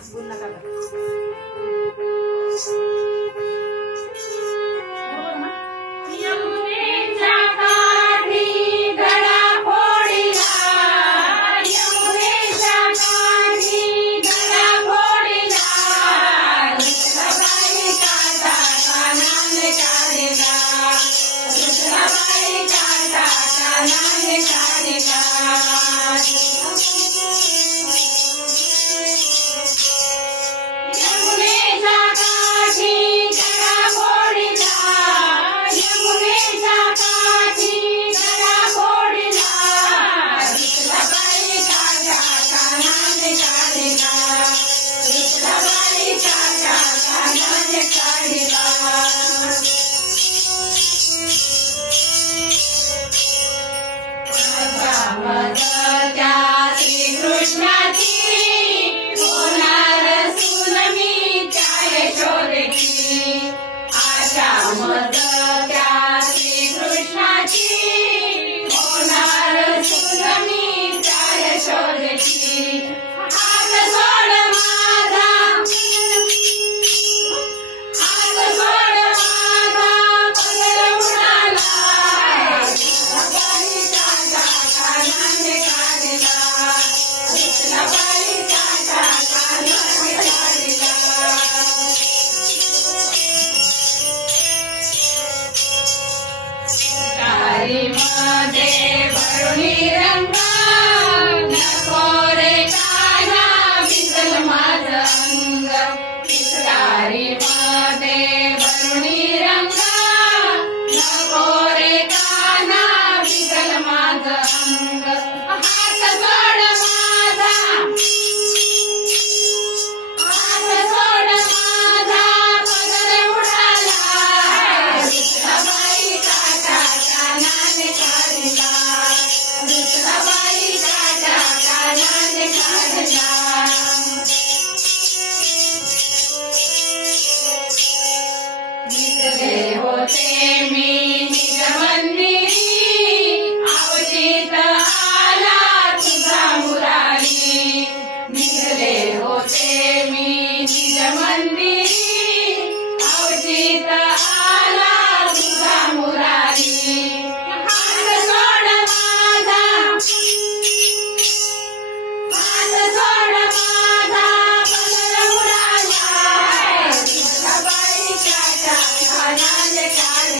बोल नका का? बरोबर ना? यमुनेच्या काठी गडा फोडिला, यमुनेच्या काठी गडा फोडिला, रुद्रबाई काटा कानाने काढिला, रुद्रबाई काटा कानाने काढिला. यमुनेच्या काठी गडा फोडिला, यमुनेच्या काठी गडा फोडिला, रुद्रबाई काटा कानाने काढिला, रुद्रबाई काटा कानाने काढिला. त्या श्रीकृष्णाची होणार सून मी त्या यशोदेची, आशा मद त्या श्रीकृष्णाची होणार सून मी त्या यशोदेची. हात सोड माझा, हात सोड माझा पदर उडाला, रुद्रबाई काटा कानाने काढिला, रुद्रबाई काटा कानाने काढिला. मध्ये भरुणी रंग नको रे काना भिजल माझं अंग, मध्ये